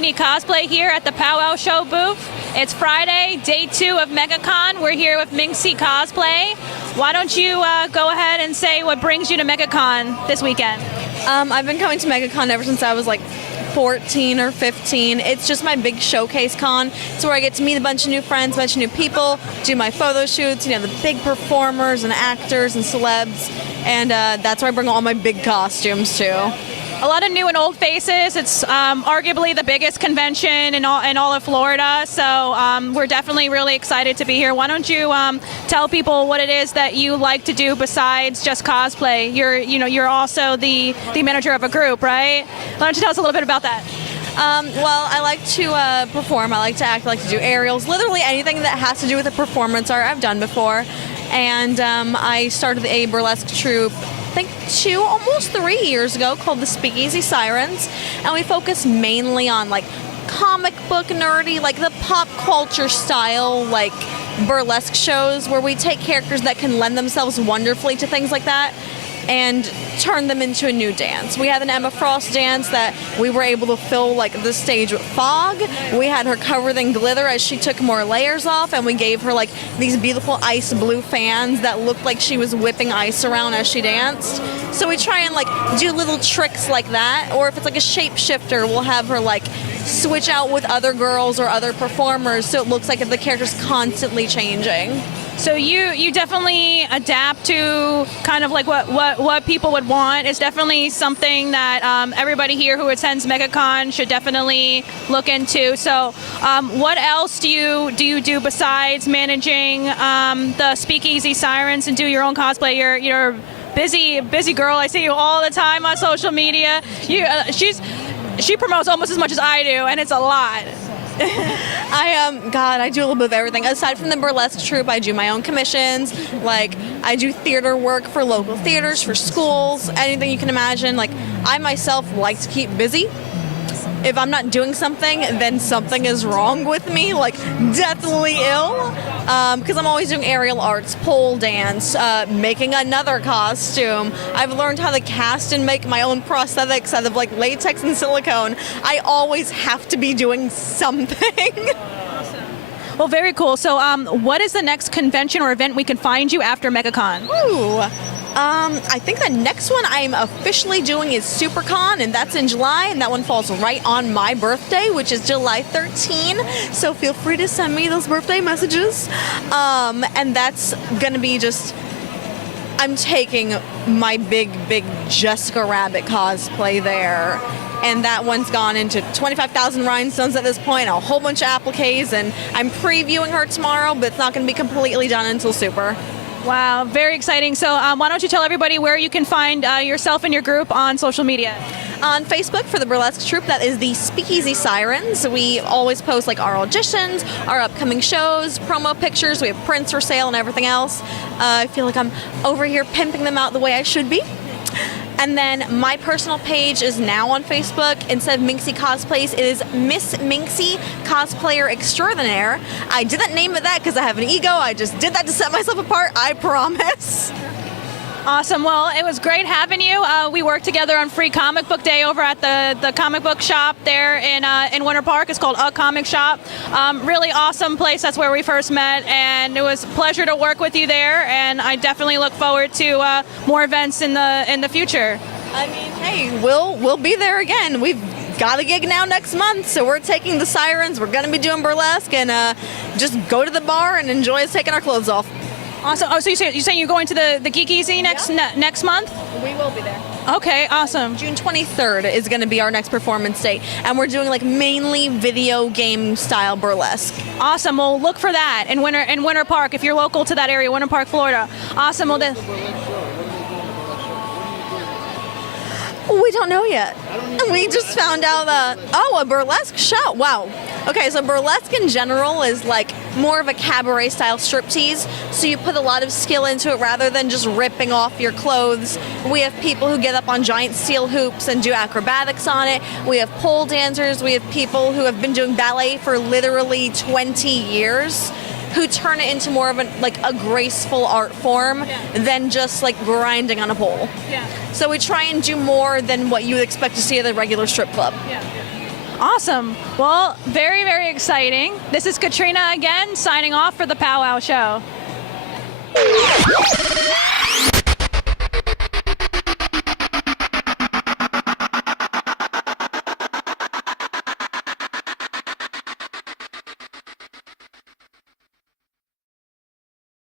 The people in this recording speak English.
Minxy Cosplay here at the Powwow Show booth. It's Friday, day 2 of MegaCon. We're here with Minxy Cosplay. Why don't you go ahead and say what brings you to MegaCon this weekend? I've been coming to MegaCon ever since I was like 14 or 15. It's just my big showcase con. It's where I get to meet a bunch of new friends, a bunch of new people, do my photo shoots, you know, the big performers and actors and celebs, and that's where I bring all my big costumes to. A lot of new and old faces. It's arguably the biggest convention in all of Florida, so we're definitely really excited to be here. Why don't you tell people what it is that you like to do besides just cosplay? You're also the manager of a group, right? Why don't you tell us a little bit about that? Well, I like to perform. I like to act. I like to do aerials. Literally anything that has to do with a performance art I've done before. And I started a burlesque troupe, I think almost 3 years ago, called the Speakeasy Sirens, and we focus mainly on like comic book nerdy, like the pop culture style, like burlesque shows where we take characters that can lend themselves wonderfully to things like that and turn them into a new dance. We had an Emma Frost dance that we were able to fill like the stage with fog. We had her covered in glitter as she took more layers off, and we gave her like these beautiful ice blue fans that looked like she was whipping ice around as she danced. So we try and like do little tricks like that, or if it's like a shapeshifter, we'll have her like switch out with other girls or other performers so it looks like the character's constantly changing. So you definitely adapt to kind of like what people would want. It's definitely something that everybody here who attends MegaCon should definitely look into. So what else do you do besides managing the Speakeasy Sirens and do your own cosplay? You're a busy girl. I see you all the time on social media. She promotes almost as much as I do, and it's a lot. I do a little bit of everything. Aside from the burlesque troupe, I do my own commissions. Like, I do theater work for local theaters, for schools, anything you can imagine. Like, I myself like to keep busy. If I'm not doing something, then something is wrong with me, like deathly ill. Because I'm always doing aerial arts, pole dance, making another costume. I've learned how to cast and make my own prosthetics out of like latex and silicone. I always have to be doing something. Well, very cool. So what is the next convention or event we can find you after MegaCon? Ooh. I think the next one I'm officially doing is SuperCon, and that's in July, and that one falls right on my birthday, which is July 13. So feel free to send me those birthday messages. And that's going to be just, I'm taking my big Jessica Rabbit cosplay there. And that one's gone into 25,000 rhinestones at this point, a whole bunch of appliques, and I'm previewing her tomorrow, but it's not going to be completely done until Super. Wow, very exciting. So why don't you tell everybody where you can find yourself and your group on social media? On Facebook for the burlesque troupe, that is the Speakeasy Sirens. We always post like our auditions, our upcoming shows, promo pictures. We have prints for sale and everything else. I feel like I'm over here pimping them out the way I should be. And then my personal page is now on Facebook. Instead of Minxy Cosplays, it is Miss Minxy Cosplayer Extraordinaire. I didn't name it that because I have an ego. I just did that to set myself apart, I promise. Awesome. Well, it was great having you. We worked together on Free Comic Book Day over at the comic book shop there in Winter Park. It's called A Comic Shop. Really awesome place. That's where we first met, and it was a pleasure to work with you there. And I definitely look forward to more events in the future. I mean, hey, we'll be there again. We've got a gig now next month, so we're taking the Sirens. We're going to be doing burlesque, and just go to the bar and enjoy us taking our clothes off. Awesome. Oh, so you're saying you're going to the Geekeasy next month? We will be there. Okay, awesome. June 23rd is going to be our next performance date, and we're doing like mainly video game style burlesque. Awesome. Well, look for that in Winter Park if you're local to that area, Winter Park, Florida. Awesome. Well, then. We don't know yet. We just found out a burlesque show. Wow. Okay, so burlesque in general is like more of a cabaret style striptease. So you put a lot of skill into it rather than just ripping off your clothes. We have people who get up on giant steel hoops and do acrobatics on it. We have pole dancers. We have people who have been doing ballet for literally 20 years. Who turn it into more of a graceful art form than just like grinding on a pole. Yeah. So we try and do more than what you would expect to see at a regular strip club. Yeah. Awesome. Well, very, very exciting. This is Katrina again, signing off for the Powwow Show.